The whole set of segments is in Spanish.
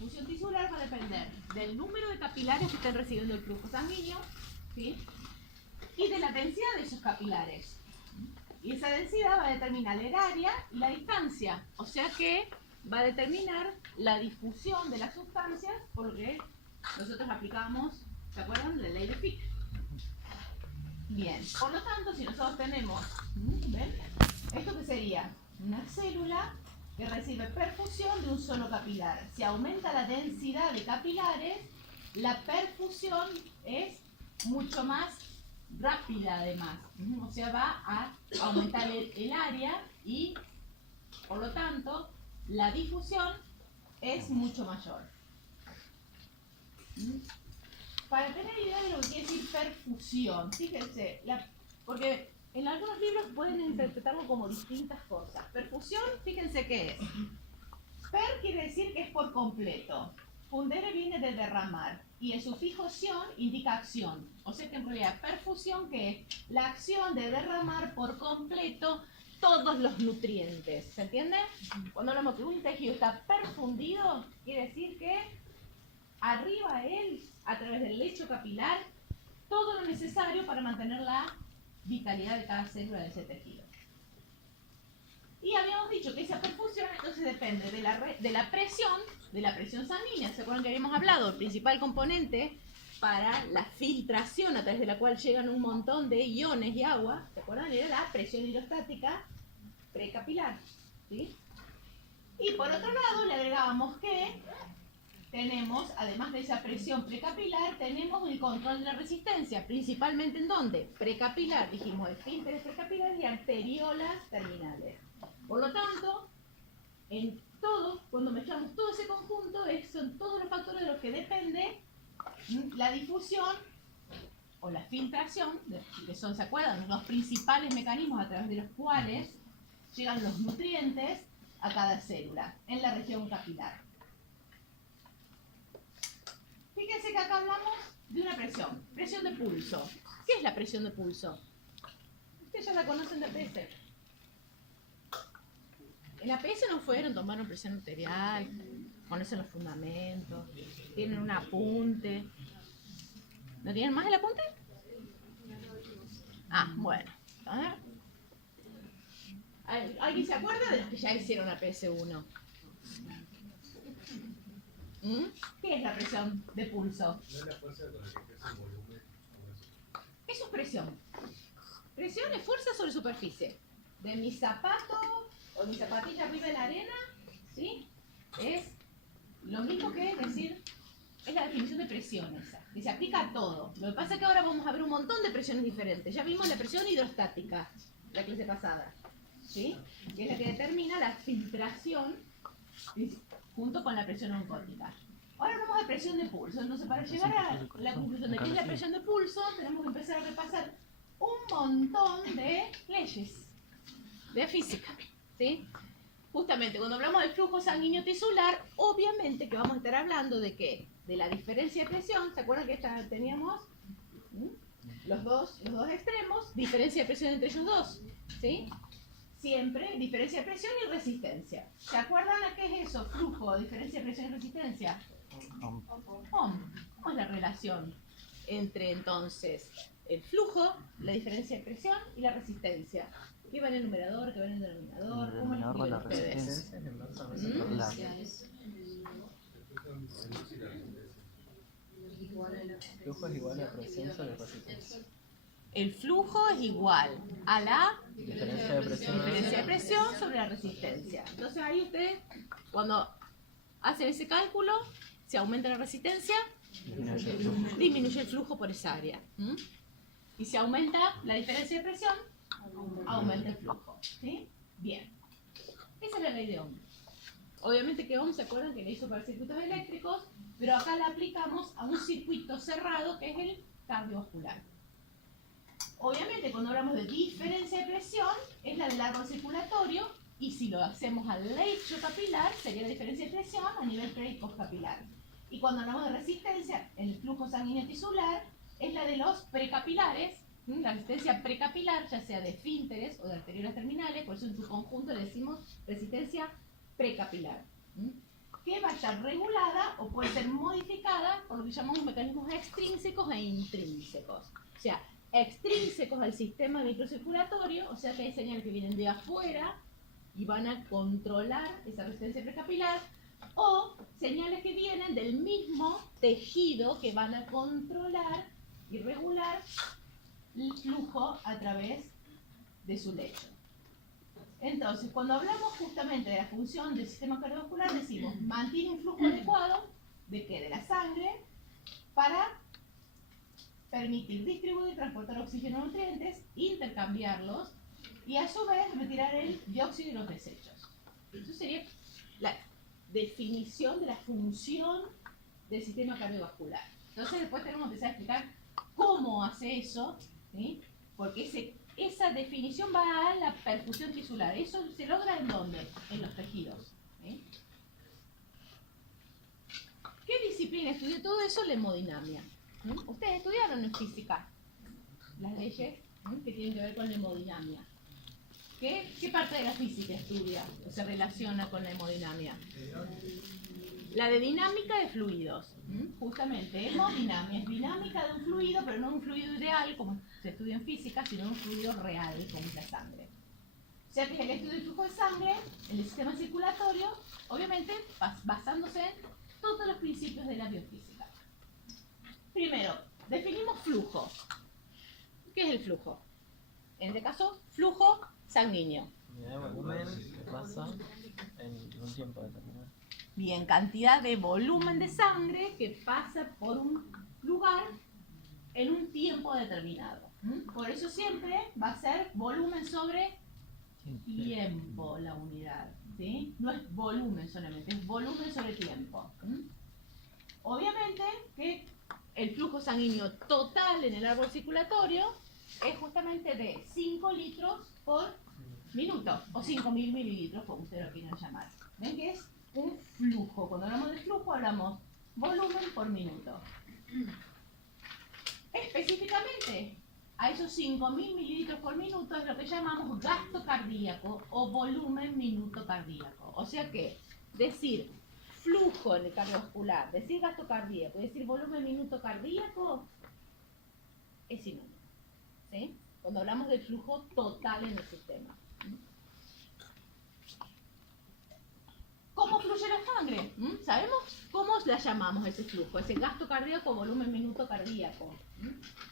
perfusión tisular va a depender del número de capilares que estén recibiendo el flujo sanguíneo, ¿sí? Y de la densidad de esos capilares. Y esa densidad va a determinar el área y la distancia. O sea que va a determinar la difusión de las sustancias, por lo que nosotros aplicamos, ¿se acuerdan? La ley de Fick. Bien, por lo tanto, si nosotros tenemos, ¿ven? ¿Esto qué sería? Una célula que recibe perfusión de un solo capilar. Si aumenta la densidad de capilares, la perfusión es mucho más rápida además. O sea, va a aumentar el área y, por lo tanto, la difusión es mucho mayor. Para tener idea de lo que quiere decir perfusión, fíjense, porque en algunos libros pueden interpretarlo como distintas cosas. Perfusión, fíjense qué es. Per quiere decir que es por completo. Fundere viene de derramar. Y el sufijo sion indica acción. O sea que en realidad perfusión, que es la acción de derramar por completo todos los nutrientes. ¿Se entiende? Cuando hablamos que un tejido está perfundido, quiere decir que arriba él, a través del lecho capilar, todo lo necesario para mantener la vitalidad de cada célula de ese tejido. Y habíamos dicho que esa perfusión entonces depende de la presión sanguínea. ¿Se acuerdan que habíamos hablado? El principal componente para la filtración a través de la cual llegan un montón de iones y agua, ¿se acuerdan? Era la presión hidrostática precapilar. ¿Sí? Y por otro lado le agregábamos que tenemos, además de esa presión precapilar, tenemos el control de la resistencia, principalmente ¿en dónde? Precapilar, dijimos, esfínteres precapilares y arteriolas terminales. Por lo tanto, en todo, cuando mezclamos todo ese conjunto, son todos los factores de los que depende la difusión o la filtración, que son, ¿se acuerdan? Los principales mecanismos a través de los cuales llegan los nutrientes a cada célula en la región capilar. Fíjense que acá hablamos de una presión de pulso. ¿Qué es la presión de pulso? Ustedes ya la conocen de APS. En APS no fueron, tomaron presión arterial, conocen los fundamentos, tienen un apunte. ¿No tienen más el apunte? Ah, bueno. A ver. ¿Alguien se acuerda de los que ya hicieron APS 1? ¿Qué es la presión de pulso? No es la fuerza con la que crece el volumen. Eso es presión. Presión es fuerza sobre superficie. De mi zapato o mi zapatilla arriba de la arena, ¿sí? Es lo mismo que decir, es la definición de presión esa, que se aplica a todo. Lo que pasa es que ahora vamos a ver un montón de presiones diferentes. Ya vimos la presión hidrostática, la clase pasada, ¿sí? Que es la que determina la filtración junto con la presión oncótica. Ahora hablamos de presión de pulso. Entonces, para llegar a la conclusión de qué es la presión de pulso, tenemos que empezar a repasar un montón de leyes de física, ¿sí? Justamente cuando hablamos del flujo sanguíneo tisular, obviamente que vamos a estar hablando de qué? De la diferencia de presión. ¿Se acuerdan que teníamos los dos extremos? Diferencia de presión entre ellos dos, ¿sí? Siempre diferencia de presión y resistencia. ¿Se acuerdan a qué es eso? Flujo, diferencia de presión y resistencia. ¿Cómo es la relación entre entonces el flujo, la diferencia de presión y la resistencia? ¿Qué va en el numerador? ¿Qué va en el denominador? ¿Cómo lo escriben ustedes? El flujo es igual a la presión sobre resistencia. El flujo es igual a la Diferencia de presión. diferencia de presión sobre la resistencia. Entonces ahí ustedes, cuando hacen ese cálculo, si aumenta la resistencia, disminuye el flujo por esa área. Y si aumenta la diferencia de presión, aumenta el flujo. ¿Sí? Bien. Esa es la ley de Ohm. Obviamente que Ohm, ¿se acuerdan que la hizo para circuitos eléctricos? Pero acá la aplicamos a un circuito cerrado que es el cardiovascular. Obviamente, cuando hablamos de diferencia de presión, es la del árbol circulatorio, y si lo hacemos al lecho capilar, sería la diferencia de presión a nivel pre y postcapilar. Y cuando hablamos de resistencia, el flujo sanguíneo tisular, es la de los precapilares, la resistencia precapilar, ya sea de esfínteres o de arteriolas terminales, por eso en su conjunto le decimos resistencia precapilar. que va a estar regulada o puede ser modificada por lo que llamamos mecanismos extrínsecos e intrínsecos. O sea, extrínsecos al sistema microcirculatorio, o sea que hay señales que vienen de afuera y van a controlar esa resistencia precapilar, o señales que vienen del mismo tejido que van a controlar y regular el flujo a través de su lecho. Entonces, cuando hablamos justamente de la función del sistema cardiovascular, decimos, mantiene un flujo adecuado ¿de qué? De la sangre para permitir distribuir, transportar oxígeno y nutrientes, intercambiarlos y a su vez retirar el dióxido y los desechos. Eso sería la definición de la función del sistema cardiovascular. Entonces después tenemos que empezar a explicar cómo hace eso, ¿sí? Porque esa definición va a la perfusión tisular. ¿Eso se logra en dónde? En los tejidos. ¿Sí? ¿Qué disciplina estudia todo eso? La hemodinamia. Ustedes estudiaron en física las leyes que tienen que ver con la hemodinamia. ¿Qué parte de la física estudia o se relaciona con la hemodinamia? La de dinámica de fluidos. Justamente, hemodinamia es dinámica de un fluido, pero no un fluido ideal, como se estudia en física, sino un fluido real, como es la sangre. O sea que es el estudio del flujo de sangre en el sistema circulatorio, obviamente basándose en todos los principios de la biofísica. Primero, definimos flujo. ¿Qué es el flujo? En este caso, flujo sanguíneo. Unidad de volumen que pasa en un tiempo determinado. Bien, cantidad de volumen de sangre que pasa por un lugar en un tiempo determinado. Por eso siempre va a ser volumen sobre tiempo la unidad. ¿Sí? No es volumen solamente, es volumen sobre tiempo. Obviamente que el flujo sanguíneo total en el árbol circulatorio es justamente de 5 litros por minuto, o 5.000 mililitros, como ustedes lo quieran llamar. ¿Ven que es un flujo? Cuando hablamos de flujo hablamos volumen por minuto. Específicamente, a esos 5.000 mililitros por minuto es lo que llamamos gasto cardíaco o volumen minuto cardíaco. O sea que decir flujo en el cardiovascular, decir gasto cardíaco y decir volumen minuto cardíaco es sinónimo. ¿Sí? Cuando hablamos del flujo total en el sistema. ¿Cómo fluye la sangre? ¿Sabemos cómo la llamamos ese flujo? Ese gasto cardíaco, volumen minuto cardíaco.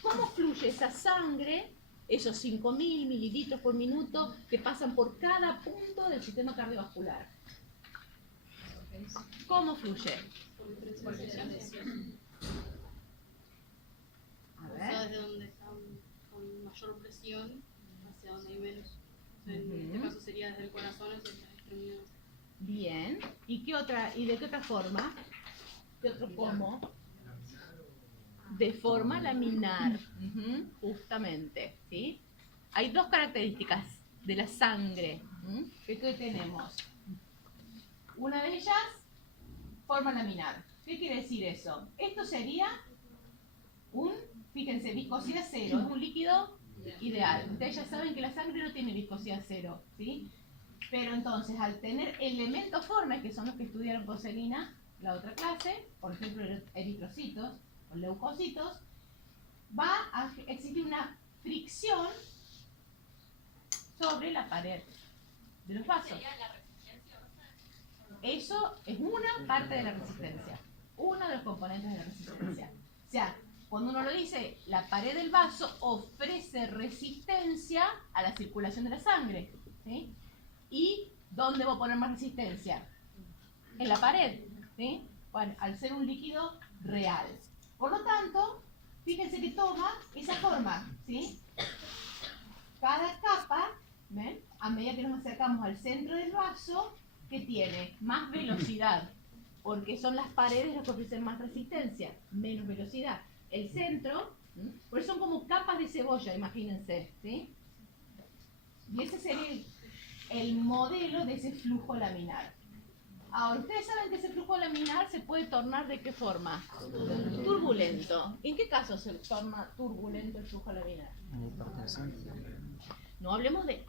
¿Cómo fluye esa sangre, esos 5.000 mililitros por minuto que pasan por cada punto del sistema cardiovascular? ¿Cómo fluye? A ver. O sea, desde donde está con mayor presión hacia donde hay menos. En este caso sería desde el corazón hacia las extremidades. Bien. ¿Y qué otra? ¿Y de qué otra forma? ¿Qué otro cómo? De forma laminar. Justamente. ¿Sí? Hay dos características de la sangre. ¿Qué tenemos? Una de ellas, forma laminar. ¿Qué quiere decir eso? Esto sería fíjense, viscosidad cero, es un líquido ideal. Ustedes ya saben que la sangre no tiene viscosidad cero, ¿sí? Pero entonces, al tener elementos formes, que son los que estudiaron con Celina, la otra clase, por ejemplo, eritrocitos o leucocitos, va a existir una fricción sobre la pared de los vasos. Eso es una parte de la resistencia, uno de los componentes de la resistencia. O sea, cuando uno lo dice, la pared del vaso ofrece resistencia a la circulación de la sangre. ¿Sí? ¿Y dónde va a poner más resistencia? En la pared. ¿Sí? Bueno, al ser un líquido real. Por lo tanto, fíjense que toma esa forma. ¿Sí? Cada capa, ¿ven? A medida que nos acercamos al centro del vaso, ¿qué tiene? Más velocidad. Porque son las paredes las que ofrecen más resistencia, menos velocidad. El centro, pues son como capas de cebolla, imagínense, ¿sí? Y ese sería el modelo de ese flujo laminar. Ahora, ustedes saben que ese flujo laminar se puede tornar ¿de qué forma? Turbulento. ¿En qué caso se torna turbulento el flujo laminar? No hablemos de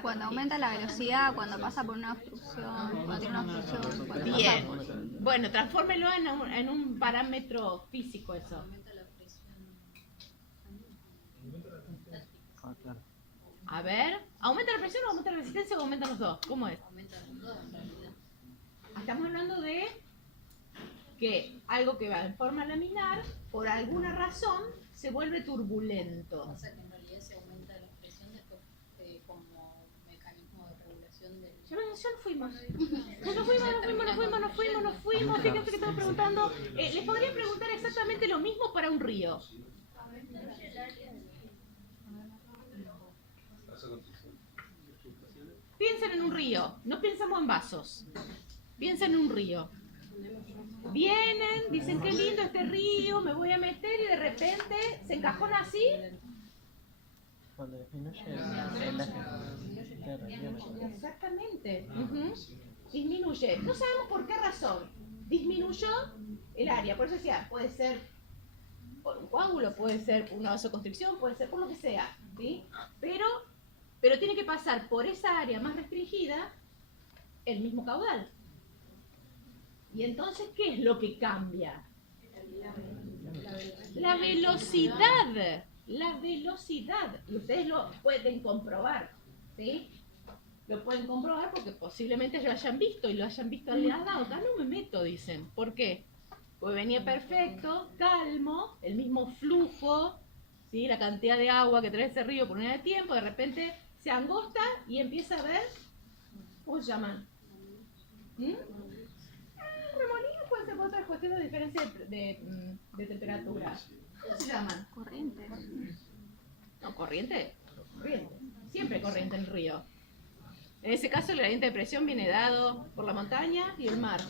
Cuando aumenta la velocidad, cuando pasa por una obstrucción, cuando tiene una obstrucción, cuando Bien. pasa por... Bueno, transfórmelo en un parámetro físico eso. Aumenta la presión. Ah, claro. A ver, ¿aumenta la presión o aumenta la resistencia o aumentan los dos? ¿Cómo es? Aumenta los dos en realidad. Estamos hablando de que algo que va en forma laminar, por alguna razón, se vuelve turbulento. O sea que en realidad se aumenta la presión después como mecanismo de regulación del... Ya nos fuimos. Nos fuimos. Fíjense que estamos preguntando. Les podría preguntar exactamente lo mismo para un río. Piensen en un río. No pensamos en vasos. Piensen en un río. Vienen, dicen qué lindo este río, me voy a meter y de repente se encajona así. Cuando disminuye el eje. Claro, el diámetro. Exactamente. Disminuye. No sabemos por qué razón. Disminuyó el área. Por eso decía, puede ser por un coágulo, puede ser por una vasoconstricción, puede ser por lo que sea. ¿Sí? Pero tiene que pasar por esa área más restringida el mismo caudal. Y entonces, ¿qué es lo que cambia? La velocidad. La velocidad. Y ustedes lo pueden comprobar. ¿Sí? Lo pueden comprobar porque posiblemente lo hayan visto y lo hayan visto al lado. Acá no me meto, dicen. ¿Por qué? Porque venía perfecto, calmo, el mismo flujo, ¿sí? La cantidad de agua que trae ese río por unidad de tiempo, de repente se angosta y empieza a ver, ¿cómo se llaman? Remolinos pueden ser por otras cuestiones de diferencia de temperatura. ¿Cómo se llaman? Corriente. No, corriente. Corriente. Siempre hay corriente en el río. En ese caso el gradiente de presión viene dado por la montaña y el mar.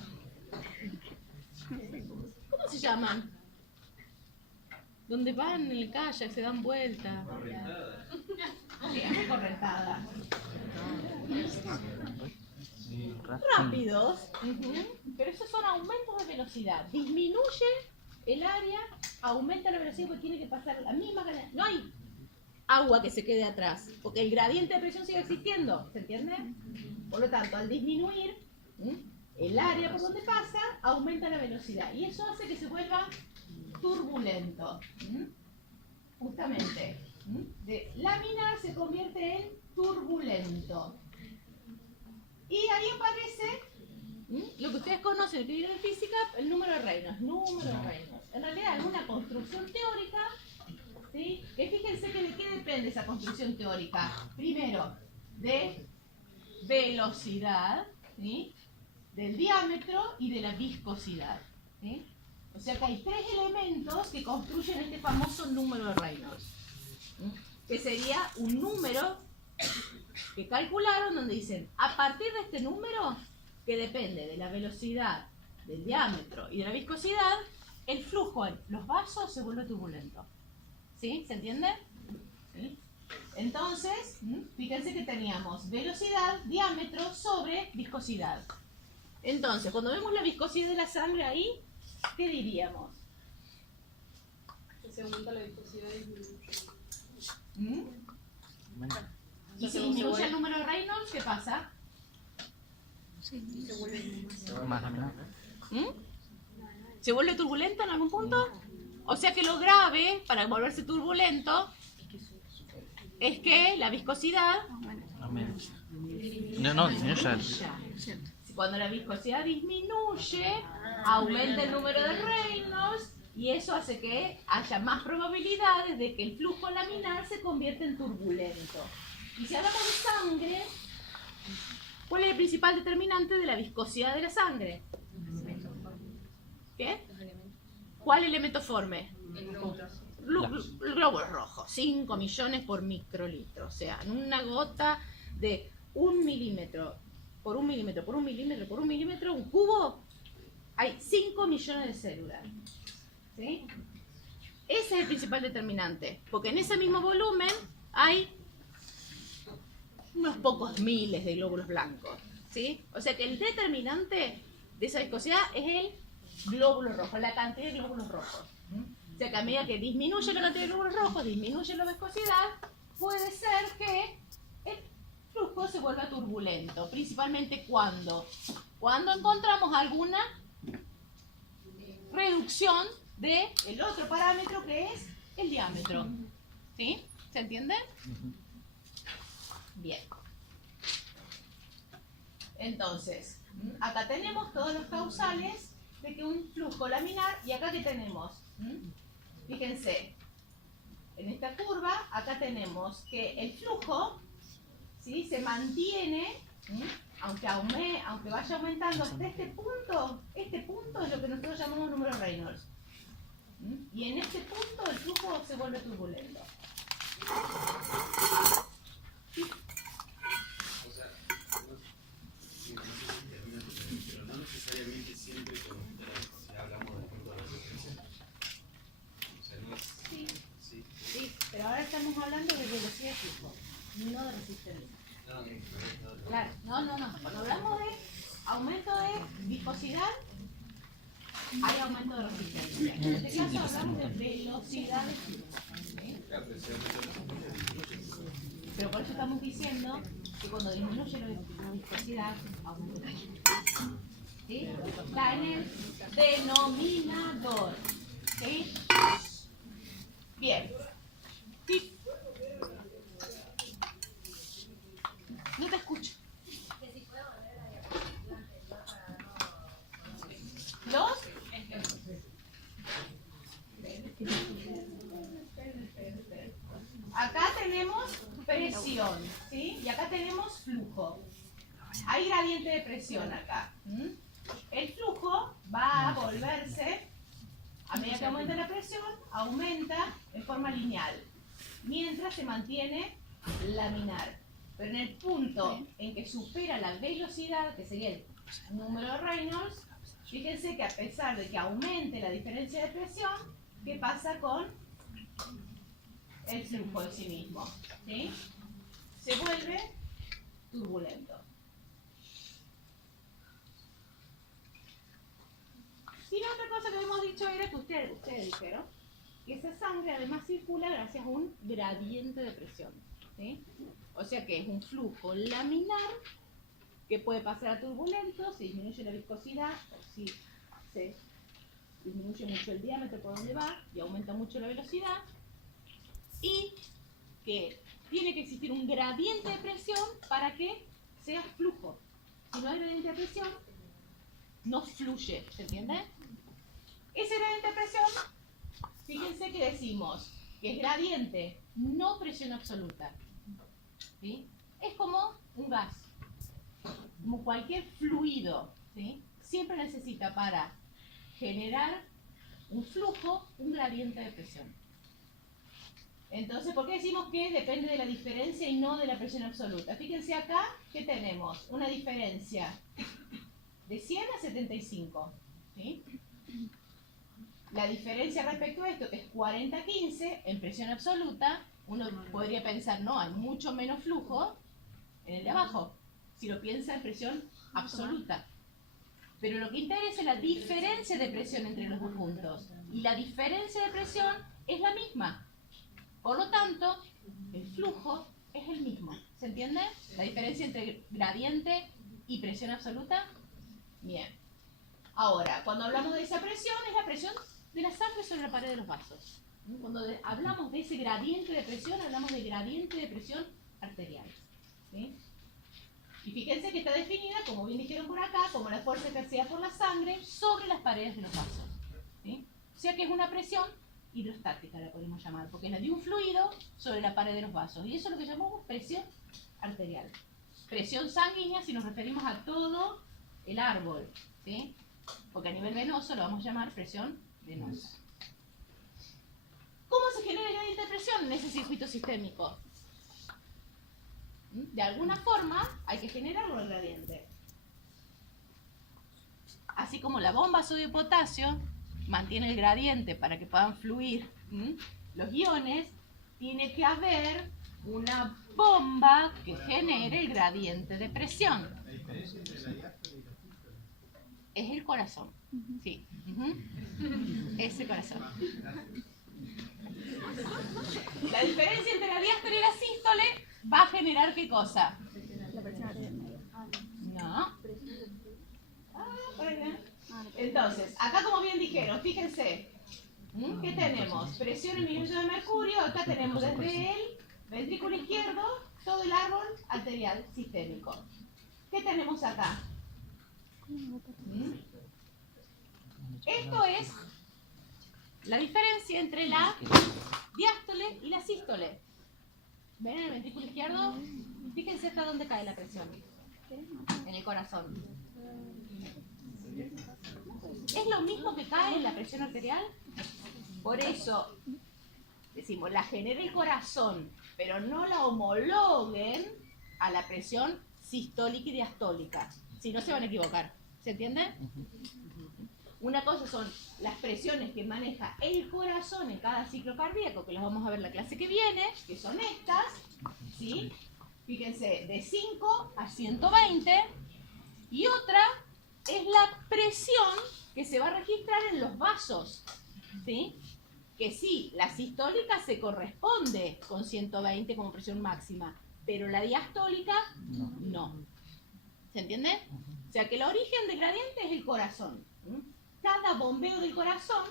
¿Cómo se llaman? Donde van en el kayak, se dan vuelta. Correntada. Rápidos, pero esos son aumentos de velocidad. Disminuye el área, aumenta la velocidad porque tiene que pasar la misma cantidad. No hay agua que se quede atrás, porque el gradiente de presión sigue existiendo, ¿se entiende? Por lo tanto, al disminuir el área por donde pasa, aumenta la velocidad. Y eso hace que se vuelva turbulento. Justamente. De laminar se convierte en turbulento. Y ahí aparece lo que ustedes conocen en teoría de física, el número de Reynolds. En realidad, en una construcción teórica, ¿sí? Que fíjense que de qué depende esa construcción teórica. Primero, de velocidad, ¿sí? Del diámetro y de la viscosidad. ¿Sí? O sea que hay tres elementos que construyen este famoso número de Reynolds. ¿Sí? Que sería un número que calcularon donde dicen, a partir de este número, que depende de la velocidad, del diámetro y de la viscosidad, el flujo en los vasos se vuelve turbulento. ¿Sí? ¿Se entiende? ¿Sí? Entonces, fíjense que teníamos velocidad, diámetro sobre viscosidad. Entonces, cuando vemos la viscosidad de la sangre ahí, ¿qué diríamos? Se aumenta la viscosidad y disminuye. Y si disminuye el número de Reynolds, ¿qué pasa? Se vuelve Más laminar. ¿Se vuelve turbulento en algún punto? O sea que lo grave, para volverse turbulento, es que la viscosidad No, disminuye. Cuando la viscosidad disminuye, aumenta el número de Reynolds y eso hace que haya más probabilidades de que el flujo laminar se convierta en turbulento. Y si hablamos de sangre, ¿cuál es el principal determinante de la viscosidad de la sangre? ¿Qué? ¿Cuál elemento forme? El glóbulo rojo. 5 millones por microlitro. O sea, en una gota de 1 milímetro por 1 milímetro por 1 milímetro por 1 milímetro, un cubo, hay 5 millones de células. ¿Sí? Ese es el principal determinante. Porque en ese mismo volumen hay unos pocos miles de glóbulos blancos. ¿Sí? O sea que el determinante de esa viscosidad es el glóbulo rojo, la cantidad de glóbulos rojos. O sea que a medida que disminuye la cantidad de glóbulos rojos, disminuye la viscosidad, puede ser que el flujo se vuelva turbulento, principalmente cuando encontramos alguna reducción del otro parámetro que es el diámetro. ¿Sí? ¿Se entiende? Bien. Entonces, acá tenemos todos los causales de que un flujo laminar, y acá que tenemos, fíjense, en esta curva, acá tenemos que el flujo, ¿sí?, se mantiene, aunque vaya aumentando hasta este punto es lo que nosotros llamamos número Reynolds. Y en este punto el flujo se vuelve turbulento. O sea, pero no necesariamente siempre si hablamos de aumento de resistencia. O sea, no es... Sí, pero ahora estamos hablando de velocidad de flujo, no de resistencia. No. Claro, no. Cuando hablamos de aumento de viscosidad, hay aumento de resistencia. En este caso hablamos de velocidad de flujo. ¿Sí? Pero por eso estamos diciendo que cuando disminuye la viscosidad, aumenta el flujo. ¿Sí? Está en el denominador. ¿Sí? Bien. ¿Sí? No te escucho. ¿Los? Acá tenemos presión, ¿sí? Y acá tenemos flujo. Hay gradiente de presión acá. El flujo va a volverse, a medida que aumenta la presión, aumenta en forma lineal, mientras se mantiene laminar. Pero en el punto en que supera la velocidad, que sería el número Reynolds, fíjense que a pesar de que aumente la diferencia de presión, ¿qué pasa con el flujo en sí mismo? ¿Sí? Se vuelve turbulento. Y la otra cosa que habíamos dicho era que ustedes dijeron que esa sangre además circula gracias a un gradiente de presión. ¿Sí? O sea que es un flujo laminar que puede pasar a turbulento si disminuye la viscosidad o si se disminuye mucho el diámetro por donde va y aumenta mucho la velocidad, y que tiene que existir un gradiente de presión para que sea flujo. Si no hay gradiente de presión, no fluye, ¿se entiende? Ese gradiente de presión, fíjense que decimos que es gradiente, no presión absoluta. ¿Sí? Es como un gas, como cualquier fluido, ¿sí? Siempre necesita para generar un flujo un gradiente de presión. Entonces, ¿por qué decimos que depende de la diferencia y no de la presión absoluta? Fíjense acá que tenemos una diferencia de 100 a 75. ¿Sí? La diferencia respecto a esto, que es 40 a 15, en presión absoluta, uno podría pensar, no, hay mucho menos flujo en el de abajo, si lo piensa en presión absoluta. Pero lo que interesa es la diferencia de presión entre los dos puntos. Y la diferencia de presión es la misma. Por lo tanto, el flujo es el mismo. ¿Se entiende? La diferencia entre gradiente y presión absoluta. Bien. Ahora, cuando hablamos de esa presión, es la presión de la sangre sobre la pared de los vasos. Cuando hablamos de ese gradiente de presión, hablamos de gradiente de presión arterial. ¿Sí? Y fíjense que está definida, como bien dijeron por acá, como la fuerza ejercida por la sangre sobre las paredes de los vasos. ¿Sí? O sea que es una presión hidrostática, la podemos llamar, porque es la de un fluido sobre la pared de los vasos. Y eso es lo que llamamos presión arterial. Presión sanguínea si nos referimos a todo el árbol. ¿Sí? Porque a nivel venoso lo vamos a llamar presión venosa. ¿Cómo se genera el gradiente de presión en ese circuito sistémico? De alguna forma hay que generarlo el gradiente. Así como la bomba sodio-potasio mantiene el gradiente para que puedan fluir los iones, tiene que haber una bomba que genere el gradiente de presión. La diferencia entre la diástole y la sístole Es el corazón. Sí. Ese corazón. La diferencia entre la diástole y la sístole va a generar ¿qué cosa? fíjense, ¿qué tenemos? Presión en milímetros de mercurio, acá tenemos desde el ventrículo izquierdo todo el árbol arterial sistémico. ¿Qué tenemos acá? Esto es la diferencia entre la diástole y la sístole. ¿Ven en el ventrículo izquierdo? Fíjense hasta dónde cae la presión. En el corazón. ¿Es lo mismo que cae en la presión arterial? Por eso decimos, la genera el corazón, pero no la homologuen a la presión sistólica y diastólica. Si no, se van a equivocar. ¿Se entiende? Una cosa son las presiones que maneja el corazón en cada ciclo cardíaco, que las vamos a ver la clase que viene, que son estas, ¿sí? Fíjense, de 5 a 120. Y otra es la presión que se va a registrar en los vasos, ¿sí? Que sí, la sistólica se corresponde con 120 como presión máxima, pero la diastólica no. ¿Se entiende? O sea que el origen del gradiente es el corazón. Cada bombeo del corazón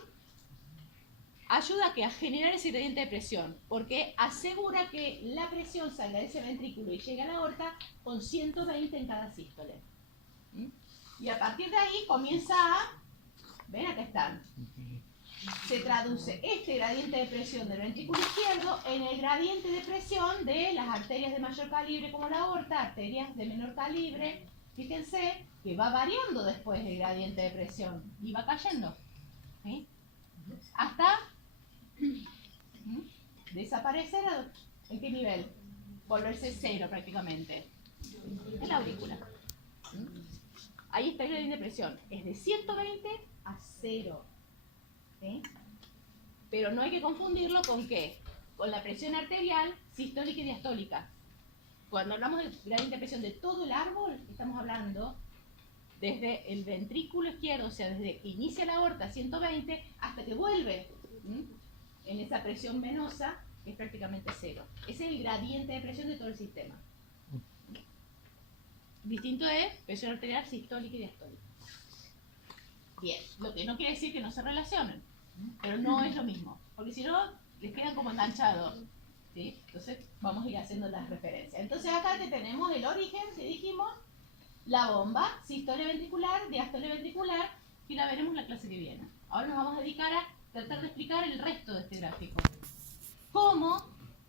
ayuda a generar ese gradiente de presión, porque asegura que la presión salga de ese ventrículo y llegue a la aorta con 120 en cada sístole. Y a partir de ahí comienza a... ¿Ven? Acá están. Se traduce este gradiente de presión del ventrículo izquierdo en el gradiente de presión de las arterias de mayor calibre como la aorta, arterias de menor calibre. Fíjense que va variando después el gradiente de presión y va cayendo, ¿sí? Hasta desaparecer. ¿En qué nivel? Volverse cero prácticamente. En la aurícula. Ahí está el gradiente de presión. Es de 120 a 0. ¿Sí? Pero no hay que confundirlo con ¿qué? Con la presión arterial sistólica y diastólica. Cuando hablamos del gradiente de presión de todo el árbol, estamos hablando desde el ventrículo izquierdo, o sea, desde que inicia la aorta 120 hasta que vuelve en esa presión venosa, que es prácticamente 0. Ese es el gradiente de presión de todo el sistema. Distinto es presión arterial sistólica y diastólica. Bien, lo que no quiere decir que no se relacionen, pero no es lo mismo, porque si no, les quedan como enganchados. ¿Sí? Entonces vamos a ir haciendo las referencias. Entonces acá que tenemos el origen, que dijimos, la bomba, sístole ventricular, diástole ventricular, y la veremos en la clase que viene. Ahora nos vamos a dedicar a tratar de explicar el resto de este gráfico. ¿Cómo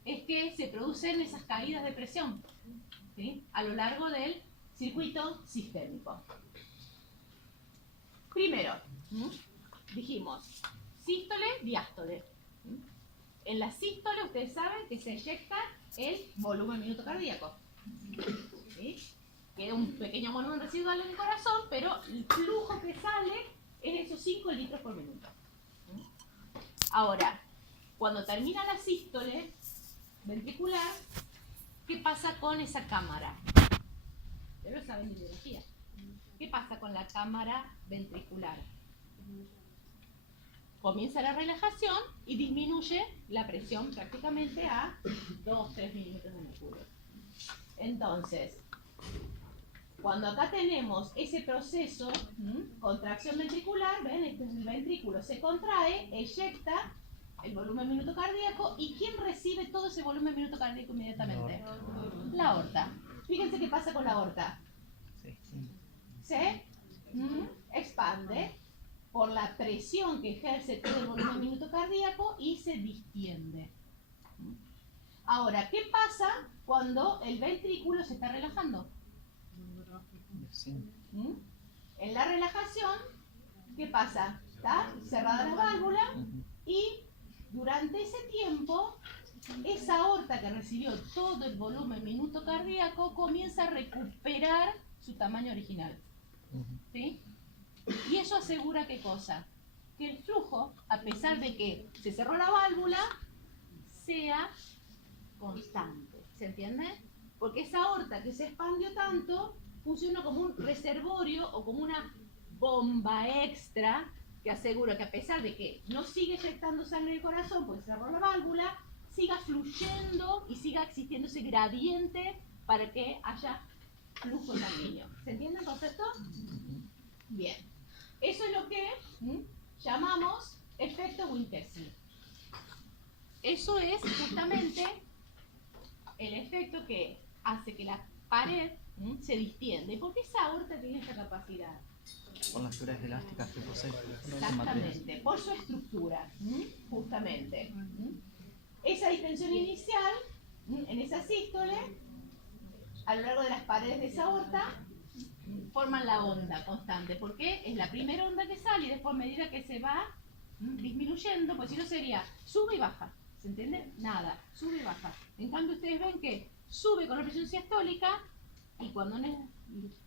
es que se producen esas caídas de presión? ¿Sí? A lo largo del circuito sistémico. Primero, dijimos, sístole, diástole. En la sístole ustedes saben que se eyecta el volumen minuto cardíaco. ¿Sí? Queda un pequeño volumen residual en el corazón, pero el flujo que sale es esos 5 litros por minuto. Ahora, cuando termina la sístole ventricular, ¿qué pasa con esa cámara? Ustedes lo saben de biología. ¿Qué pasa con la cámara ventricular? Comienza la relajación y disminuye la presión prácticamente a 2-3 milímetros de mercurio. Entonces, cuando acá tenemos ese proceso, contracción ventricular, ven, este es el ventrículo, se contrae, eyecta el volumen minuto cardíaco, ¿y quién recibe todo ese volumen minuto cardíaco inmediatamente? La aorta. Fíjense qué pasa con la aorta. Se expande por la presión que ejerce todo el volumen minuto cardíaco y se distiende. Ahora, ¿qué pasa cuando el ventrículo se está relajando? En la relajación, ¿qué pasa? Está cerrada la válvula y durante ese tiempo, esa aorta que recibió todo el volumen minuto cardíaco comienza a recuperar su tamaño original. ¿Sí? Y eso asegura ¿qué cosa? Que el flujo, a pesar de que se cerró la válvula, sea constante. ¿Se entiende? Porque esa aorta que se expandió tanto funciona como un reservorio o como una bomba extra que asegura que a pesar de que no sigue eyectando sangre del corazón porque cerró la válvula, siga fluyendo y siga existiendo ese gradiente para que haya flujo sanguíneo. ¿Se entiende el concepto? Bien. Eso es lo que llamamos efecto Wynn-Kessler. Eso es justamente el efecto que hace que la pared se distienda. ¿Y por qué esa aorta tiene esta capacidad? Por las fibras elásticas que posee. Exactamente, por su estructura, justamente. Esa distensión inicial, en esa sístole, a lo largo de las paredes de esa aorta, forman la onda constante, porque es la primera onda que sale y después a medida que se va disminuyendo, pues si no sería sube y baja, ¿se entiende? Nada, sube y baja. En cambio ustedes ven que sube con la presión sistólica y cuando han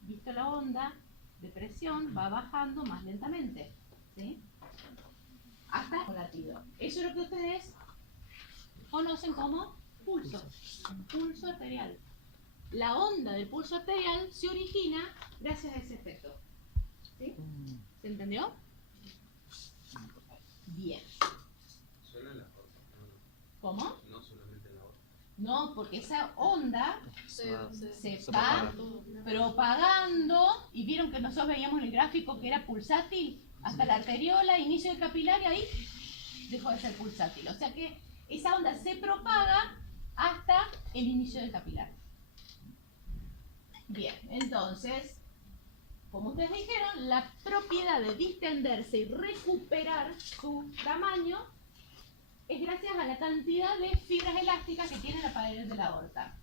visto la onda de presión va bajando más lentamente, ¿sí? Hasta el latido. Eso es lo que ustedes conocen como pulso arterial. La onda del pulso arterial se origina gracias a ese efecto. ¿Sí? ¿Se entendió? Bien. Solo en la aorta, ¿Cómo? no solamente en la aorta. No, porque esa onda Se se va propagando, y vieron que nosotros veíamos en el gráfico que era pulsátil hasta la arteriola, inicio del capilar, y ahí dejó de ser pulsátil. O sea que esa onda se propaga hasta el inicio del capilar. Bien, entonces, como ustedes dijeron, la propiedad de distenderse y recuperar su tamaño es gracias a la cantidad de fibras elásticas que tiene la pared de la aorta.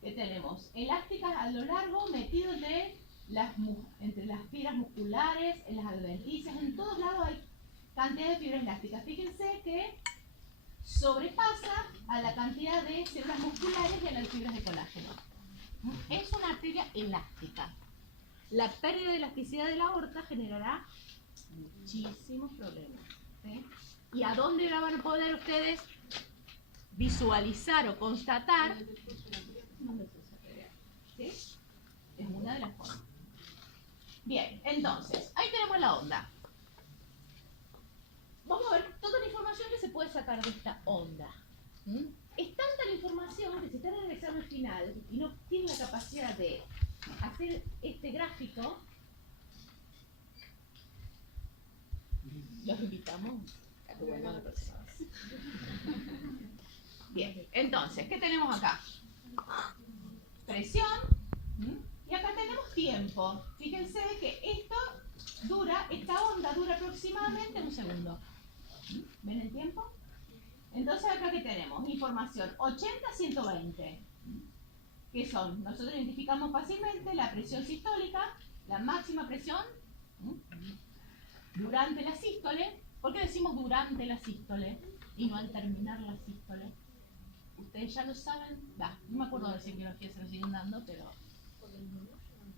¿Qué tenemos? Elásticas a lo largo, metido entre las fibras musculares, en las adventicias, en todos lados hay cantidad de fibras elásticas. Fíjense que sobrepasa a la cantidad de células musculares y a las fibras de colágeno. Es una arteria elástica. La pérdida de elasticidad de la aorta generará muchísimos problemas, ¿sí? ¿Y a dónde la van a poder ustedes visualizar o constatar? ¿Sí? Es una de las formas. Bien, entonces, ahí tenemos la onda. Vamos a ver toda la información que se puede sacar de esta onda. Es tanta la información que si están en el examen final y no tienen la capacidad de hacer este gráfico, los invitamos a que vuelvan la próxima vez. Bien, entonces, ¿qué tenemos acá? Presión, y acá tenemos tiempo. Fíjense que esta onda dura aproximadamente un segundo. ¿Ven el tiempo? Entonces acá que tenemos información 80 a 120. ¿Qué son? Nosotros identificamos fácilmente la presión sistólica, la máxima presión durante la sístole. ¿Por qué decimos durante la sístole y no al terminar la sístole? Ustedes ya lo saben. No me acuerdo de si en biología se lo siguen dando, pero...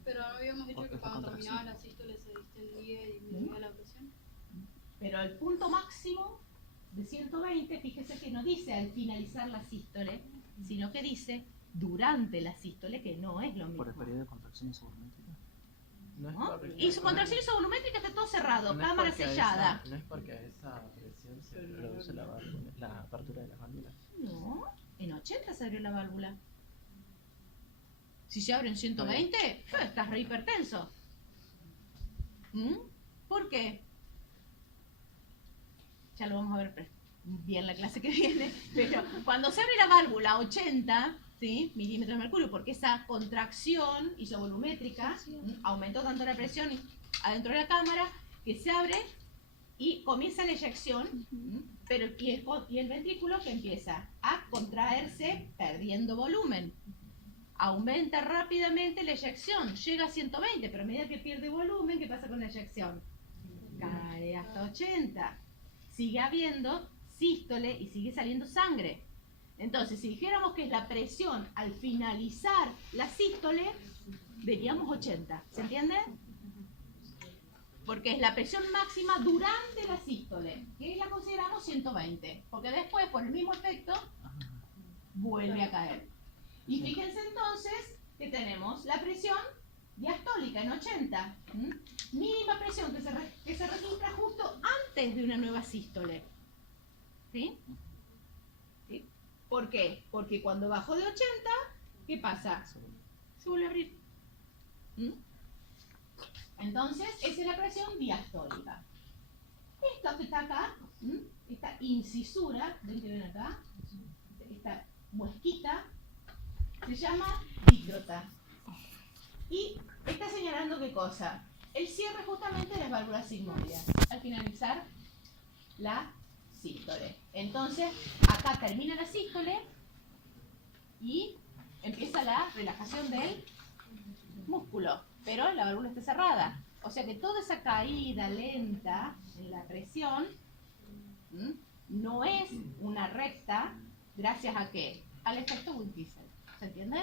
Pero habíamos dicho que cuando terminaba la sístole se distendía y disminuía la presión. Pero el punto máximo de 120, fíjese que no dice al finalizar la sístole, sino que dice durante la sístole, que no es lo mismo. Por el periodo de contracción isovolumétrica. No es ¿No? porque- Y su contracción isovolumétrica está todo cerrado, no es cámara porque a sellada. no es porque a esa presión se produce la apertura de las válvulas. No, en 80 se abrió la válvula. Si se abre en 120, estás re hipertenso. ¿Por qué? Ya lo vamos a ver bien la clase que viene, pero cuando se abre la válvula a 80, ¿sí?, milímetros de mercurio, porque esa contracción isovolumétrica aumentó tanto la presión adentro de la cámara que se abre y comienza la eyección, pero y el ventrículo que empieza a contraerse perdiendo volumen. Aumenta rápidamente la eyección, llega a 120, pero a medida que pierde volumen, ¿qué pasa con la eyección? Cae hasta 80. Sigue habiendo sístole y sigue saliendo sangre. Entonces, si dijéramos que es la presión al finalizar la sístole, veríamos 80. ¿Se entiende? Porque es la presión máxima durante la sístole, que la consideramos 120. Porque después, por el mismo efecto, vuelve a caer. Y fíjense entonces que tenemos la presión diastólica en 80. Mínima presión que se registra justo antes de una nueva sístole. ¿Sí? ¿Sí? ¿Por qué? Porque cuando bajó de 80, ¿qué pasa? Se vuelve a abrir. Entonces, esa es la presión diastólica. Esto que está acá, esta incisura, ven que ven acá, esta muesquita, se llama dícrota. Y está señalando qué cosa. El cierre justamente de las válvulas sigmoides al finalizar la sístole. Entonces, acá termina la sístole y empieza la relajación del músculo, pero la válvula está cerrada. O sea que toda esa caída lenta en la presión no es una recta, gracias a qué? Al efecto Windkissel. ¿Se entiende?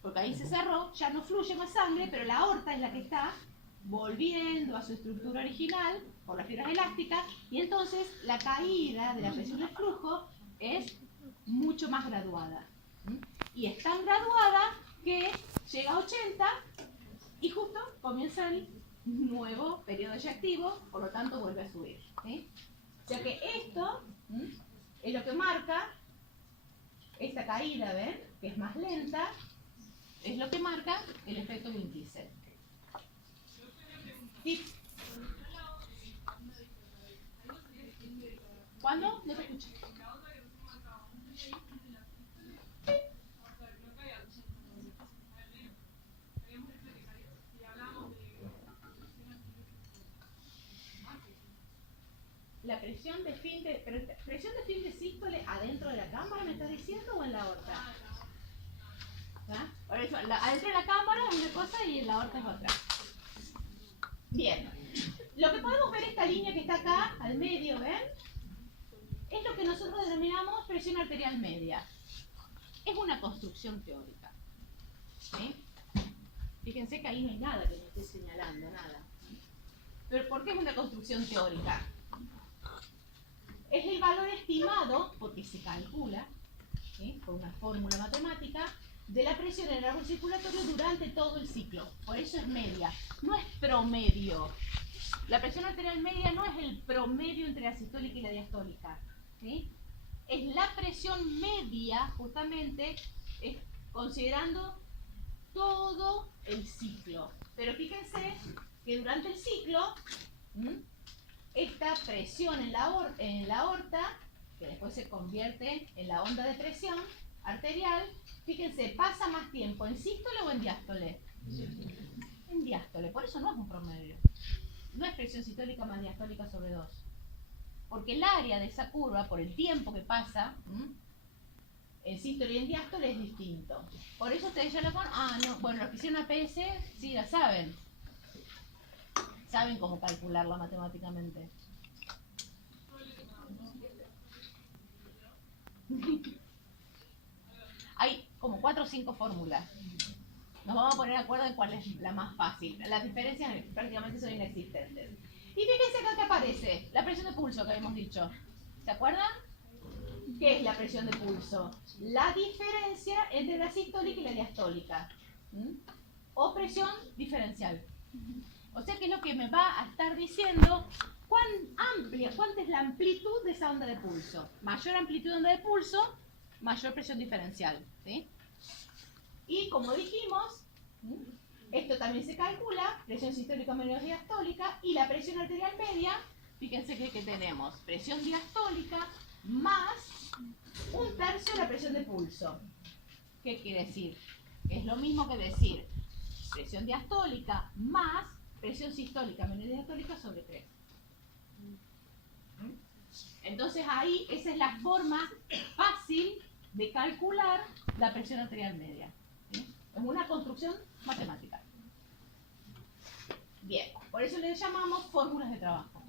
Porque ahí se cerró, ya no fluye más sangre, pero la aorta es la que está volviendo a su estructura original por las fibras elásticas, y entonces la caída de la presión del flujo es mucho más graduada. Y es tan graduada que llega a 80 y justo comienza el nuevo periodo eyectivo, por lo tanto vuelve a subir. ¿Sí? O sea que esto es lo que marca esta caída, ¿ven? Que es más lenta, es lo que marca el efecto Windkissel. ¿Sí? ¿Cuándo? No te escucho. La presión de fin de... Pero ¿presión de fin de sístole adentro de la cámara me estás diciendo o en la aorta? ¿Ah? Por eso, adentro de la cámara es una cosa y en la aorta es otra. Bien. Lo que podemos ver, esta línea que está acá, al medio, ¿ven? Es lo que nosotros denominamos presión arterial media. Es una construcción teórica. ¿Sí? Fíjense que ahí no hay nada que me esté señalando, nada. ¿Pero por qué es una construcción teórica? Es el valor estimado, porque se calcula, ¿sí? Con una fórmula matemática, de la presión en el árbol circulatorio durante todo el ciclo. Por eso es media, no es promedio. La presión arterial media no es el promedio entre la sistólica y la diastólica, ¿sí? Es la presión media, justamente, considerando todo el ciclo. Pero fíjense que durante el ciclo, esta presión en la aorta, que después se convierte en la onda de presión arterial, fíjense, pasa más tiempo en sístole o en diástole. En diástole, por eso no es un promedio. No es presión sistólica más diastólica sobre 2. Porque el área de esa curva, por el tiempo que pasa, en sístole y en diástole es distinto. Por eso ustedes ya lo conocen. Ah, no, bueno, los que hicieron APS, sí la saben. Saben cómo calcularla matemáticamente. Hay como 4 o 5 fórmulas. Nos vamos a poner de acuerdo en cuál es la más fácil. Las diferencias prácticamente son inexistentes. Y fíjense acá que aparece la presión de pulso que habíamos dicho. ¿Se acuerdan? ¿Qué es la presión de pulso? La diferencia entre la sistólica y la diastólica. O presión diferencial. O sea que es lo que me va a estar diciendo cuánta es la amplitud de esa onda de pulso. Mayor amplitud de onda de pulso, mayor presión diferencial. ¿Sí? Y como dijimos, esto también se calcula, presión sistólica menos diastólica, y la presión arterial media, fíjense que tenemos presión diastólica más 1/3 de la presión de pulso. ¿Qué quiere decir? Es lo mismo que decir presión diastólica más presión sistólica menos diastólica sobre 3. Entonces ahí esa es la forma fácil de calcular la presión arterial media. ¿Sí? Es una construcción matemática. Bien, por eso le llamamos fórmulas de trabajo.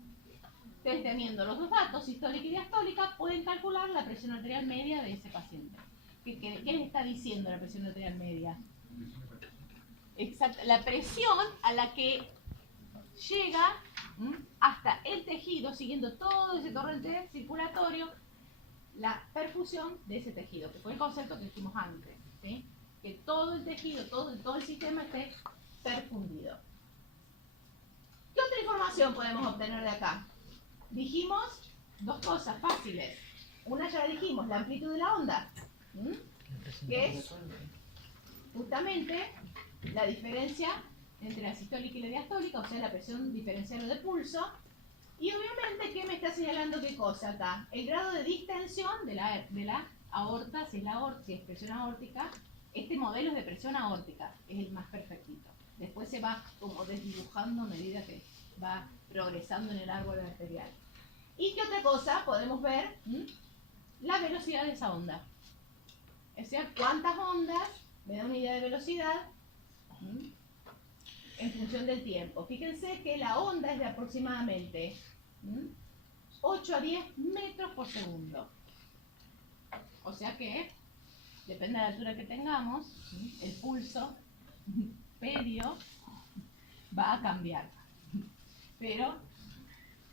Ustedes teniendo los dos datos, sistólica y diastólica, pueden calcular la presión arterial media de ese paciente. ¿Qué les está diciendo la presión arterial media? Exacto, la presión a la que llega hasta el tejido, siguiendo todo ese torrente circulatorio, la perfusión de ese tejido, que fue el concepto que dijimos antes, ¿sí? Que todo el tejido, todo el sistema esté perfundido. ¿Qué otra información podemos obtener de acá? Dijimos 2 cosas fáciles. Una ya la dijimos, la amplitud de la onda, que es justamente la diferencia entre la sistólica y la diastólica, o sea, la presión diferencial o de pulso, Y obviamente, ¿qué me está señalando qué cosa acá? El grado de distensión de la aorta, si es presión aórtica, este modelo es de presión aórtica, es el más perfectito. Después se va como desdibujando a medida que va progresando en el árbol arterial. ¿Y qué otra cosa podemos ver? La velocidad de esa onda. O sea, cuántas ondas me da una idea de velocidad en función del tiempo. Fíjense que la onda es de aproximadamente 8 a 10 metros por segundo. O sea que, depende de la altura que tengamos, el pulso medio va a cambiar. Pero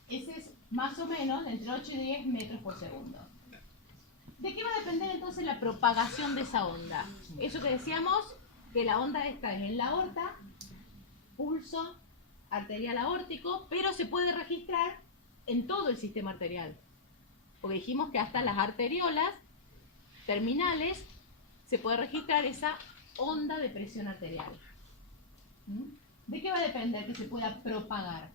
ese es más o menos entre 8 y 10 metros por segundo. ¿De qué va a depender entonces la propagación de esa onda? Eso que decíamos, que la onda esta es en la aorta, pulso arterial aórtico, pero se puede registrar en todo el sistema arterial. Porque dijimos que hasta las arteriolas terminales se puede registrar esa onda de presión arterial. ¿De qué va a depender que se pueda propagar?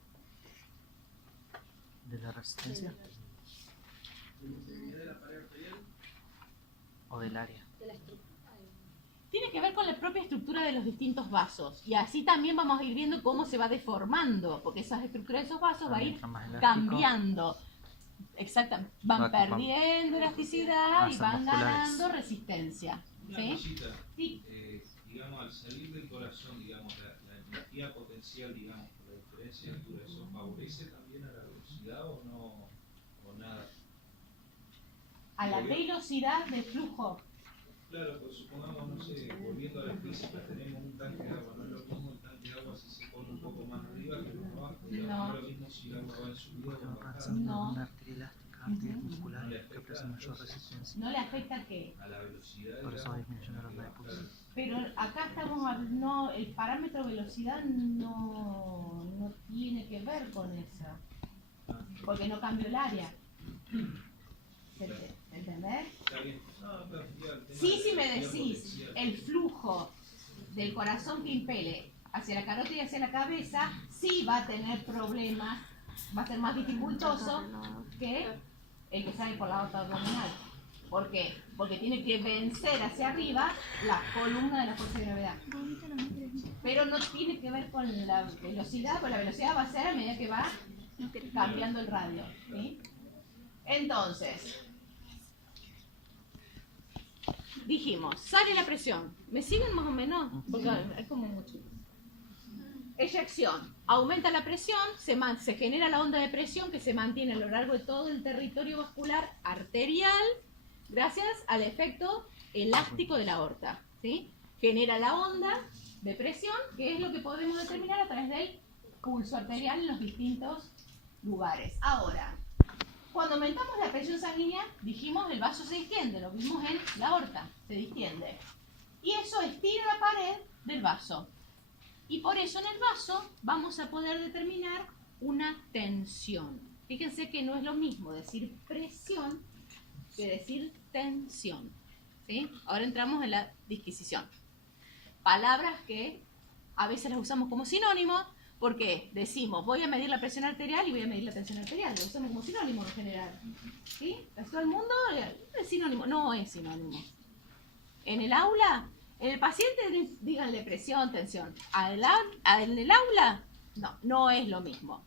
¿De la resistencia? ¿O del área? Tiene que ver con la propia estructura de los distintos vasos. Y así también vamos a ir viendo cómo se va deformando, porque esas estructuras de esos vasos va a ir cambiando. Exactamente. Van perdiendo elasticidad y van ganando resistencia. ¿Sí? Sí. Digamos, al salir del corazón, digamos, la energía potencial, digamos, por la diferencia de altura, ¿eso favorece también a la velocidad o no? ¿O nada? A la velocidad de flujo. Claro, pues supongamos, no sé, volviendo a la física, tenemos un tanque de agua, no es lo mismo el tanque de agua si se pone un poco más arriba que más abajo, digamos, no es lo mismo si el agua va en subida o en bajada. No. Una arteria elástica, arterias musculares que ofrecen mayor resistencia. ¿No le afecta qué? A la velocidad. Por eso va disminuyendo la onda de pulso. Pero acá estamos, no, el parámetro velocidad no tiene que ver con eso, porque no cambió el área. ¿Entendés? Está bien. No, pero ya el tema Sí, si de me la energía decís potencial. el flujo del corazón que impele hacia la carótida y hacia la cabeza, sí va a tener problemas, va a ser más dificultoso que el que sale por la aorta abdominal. ¿Por qué? Porque tiene que vencer hacia arriba la columna de la fuerza de gravedad. Pero no tiene que ver con la velocidad, porque la velocidad va a ser a medida que va cambiando el radio. ¿Sí? Entonces, dijimos, sale la presión. ¿Me siguen más o menos? Porque es como mucho. Eyección. Aumenta la presión, se genera la onda de presión que se mantiene a lo largo de todo el territorio vascular arterial gracias al efecto elástico de la aorta. ¿Sí? Genera la onda de presión, que es lo que podemos determinar a través del pulso arterial en los distintos lugares. Ahora, cuando aumentamos la presión sanguínea, dijimos el vaso se distiende, lo vimos en la aorta, se distiende. Y eso estira la pared del vaso. Y por eso en el vaso vamos a poder determinar una tensión. Fíjense que no es lo mismo decir presión que decir tensión. ¿Sí? Ahora entramos en la disquisición. Palabras que a veces las usamos como sinónimo, porque decimos voy a medir la presión arterial y voy a medir la tensión arterial. Lo usamos como sinónimo en general. ¿Sí? Todo el mundo es sinónimo. No es sinónimo. En el aula, en el paciente díganle presión, tensión. En el aula, no es lo mismo.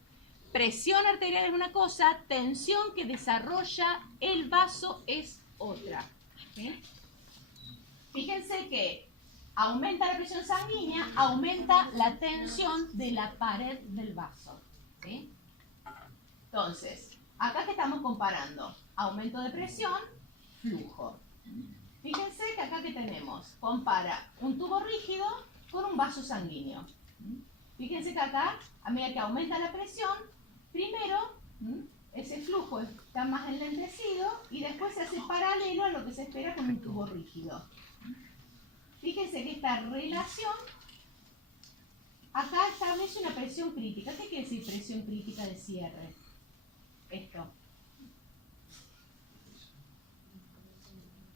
Presión arterial es una cosa, tensión que desarrolla el vaso es otra. ¿Sí? Fíjense que aumenta la presión sanguínea, aumenta la tensión de la pared del vaso. ¿Sí? Entonces, acá que estamos comparando aumento de presión, flujo. Fíjense que acá que tenemos, compara un tubo rígido con un vaso sanguíneo. Fíjense que acá, a medida que aumenta la presión, primero ese flujo está más enlentecido y después se hace paralelo a lo que se espera con un tubo rígido. Fíjense que esta relación acá establece una presión crítica. ¿Qué quiere decir presión crítica de cierre? Esto.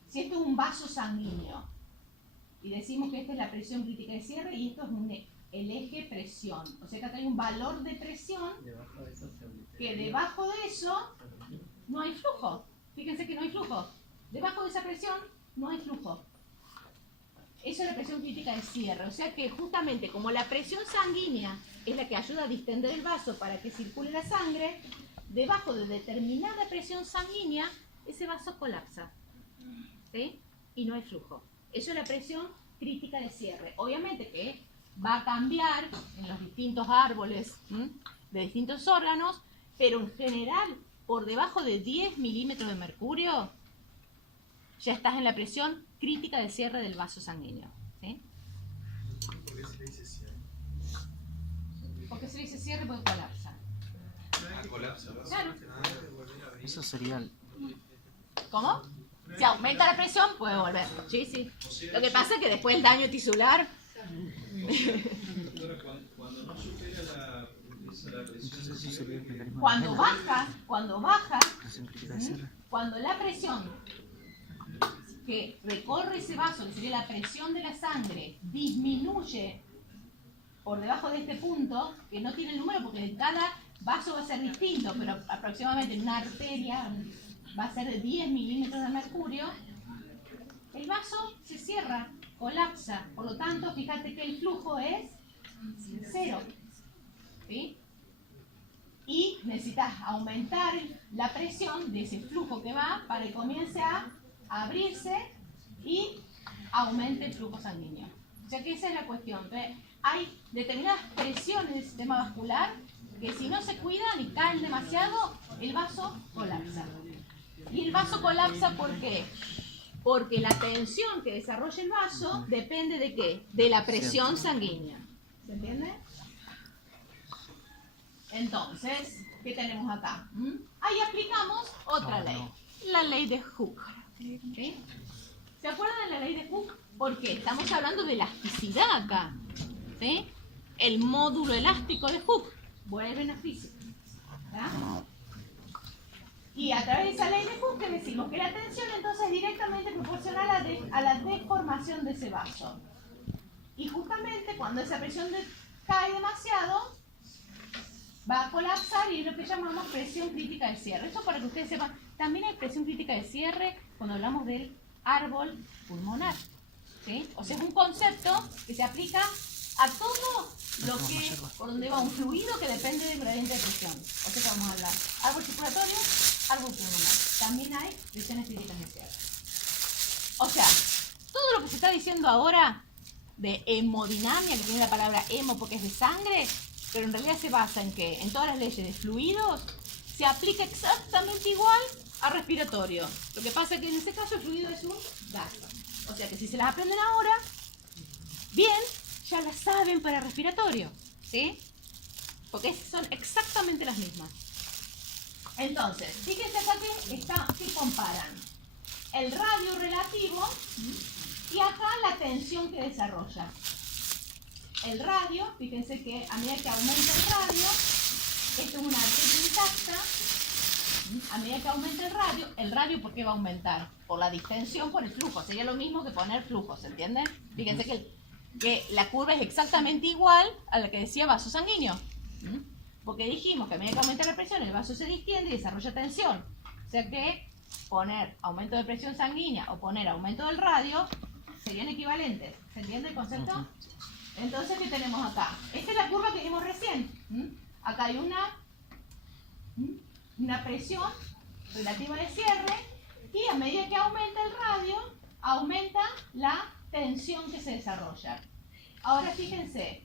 Si esto es un vaso sanguíneo y decimos que esta es la presión crítica de cierre y esto es el eje presión. O sea que acá hay un valor de presión. Debajo de eso se que debajo de eso no hay flujo. Fíjense que no hay flujo. Debajo de esa presión no hay flujo. Eso es la presión crítica de cierre. O sea que justamente como la presión sanguínea es la que ayuda a distender el vaso para que circule la sangre, debajo de determinada presión sanguínea, ese vaso colapsa. ¿Sí? Y no hay flujo. Eso es la presión crítica de cierre. Obviamente que va a cambiar en los distintos árboles de distintos órganos, pero en general, por debajo de 10 milímetros de mercurio, ya estás en la presión crítica de cierre del vaso sanguíneo. ¿Sí? ¿Por qué se le dice cierre? Porque se le dice cierre porque colapsa. Ah, colapsa, ¿verdad? Claro. Eso sería el... ¿Cómo? Si aumenta la presión, puede volver. Sí, sí. Lo que pasa es que después el daño tisular... Doctora, cuando no supera la presión, Entonces eso sería el mecanismo de Cuando vena, baja, presión crítica de cierre. cuando la presión que recorre ese vaso, que sería la presión de la sangre, disminuye por debajo de este punto, que no tiene el número porque cada vaso va a ser distinto, pero aproximadamente en una arteria va a ser de 10 milímetros de mercurio, el vaso se cierra, colapsa. Por lo tanto, fíjate que el flujo es 0. ¿Sí? Y necesitas aumentar la presión de ese flujo que va para que comience a abrirse y aumente el flujo sanguíneo. O sea que esa es la cuestión. Hay determinadas presiones del sistema vascular que si no se cuidan y caen demasiado, el vaso colapsa. Y el vaso colapsa ¿por qué? Porque la tensión que desarrolla el vaso depende de ¿qué? De la presión sanguínea. ¿Se entiende? Entonces, ¿qué tenemos acá? Ahí aplicamos otra ley, la ley de Hooke. ¿Sí? ¿Se acuerdan de la ley de Hooke? Porque estamos hablando de elasticidad acá. ¿Sí? El módulo elástico de Hooke. Vuelven a física. ¿Verdad? Y a través de esa ley de Hooke decimos que la tensión entonces es directamente proporcional a la deformación de ese vaso. Y justamente cuando esa presión cae demasiado, va a colapsar y es lo que llamamos presión crítica de cierre. Esto para que ustedes sepan, también hay presión crítica de cierre cuando hablamos del árbol pulmonar. ¿Sí? O sea, es un concepto que se aplica a todo lo que, por donde va un fluido que depende del gradiente de presión. O sea que vamos a hablar árbol circulatorio, árbol pulmonar. También hay presiones críticas de cierre. O sea, todo lo que se está diciendo ahora de hemodinamia, que tiene la palabra hemo porque es de sangre, pero en realidad se basa en que en todas las leyes de fluidos se aplica exactamente igual a respiratorio. Lo que pasa es que en este caso el fluido es un gas. O sea que si se las aprenden ahora, bien, ya las saben para respiratorio. ¿Sí? Porque son exactamente las mismas. Entonces, fíjense acá que comparan el radio relativo y acá la tensión que desarrolla. El radio, fíjense que a medida que aumenta el radio, esto es una arteria intacta, a medida que aumenta el radio, ¿por qué va a aumentar? Por la distensión, por el flujo. Sería lo mismo que poner flujo, ¿se entiende? Fíjense que la curva es exactamente igual a la que decía vaso sanguíneo. Porque dijimos que a medida que aumenta la presión, el vaso se distiende y desarrolla tensión. O sea que poner aumento de presión sanguínea o poner aumento del radio serían equivalentes. ¿Se entiende el concepto? Entonces, ¿qué tenemos acá? Esta es la curva que vimos recién. Acá hay una presión relativa de cierre y a medida que aumenta el radio, aumenta la tensión que se desarrolla. Ahora fíjense,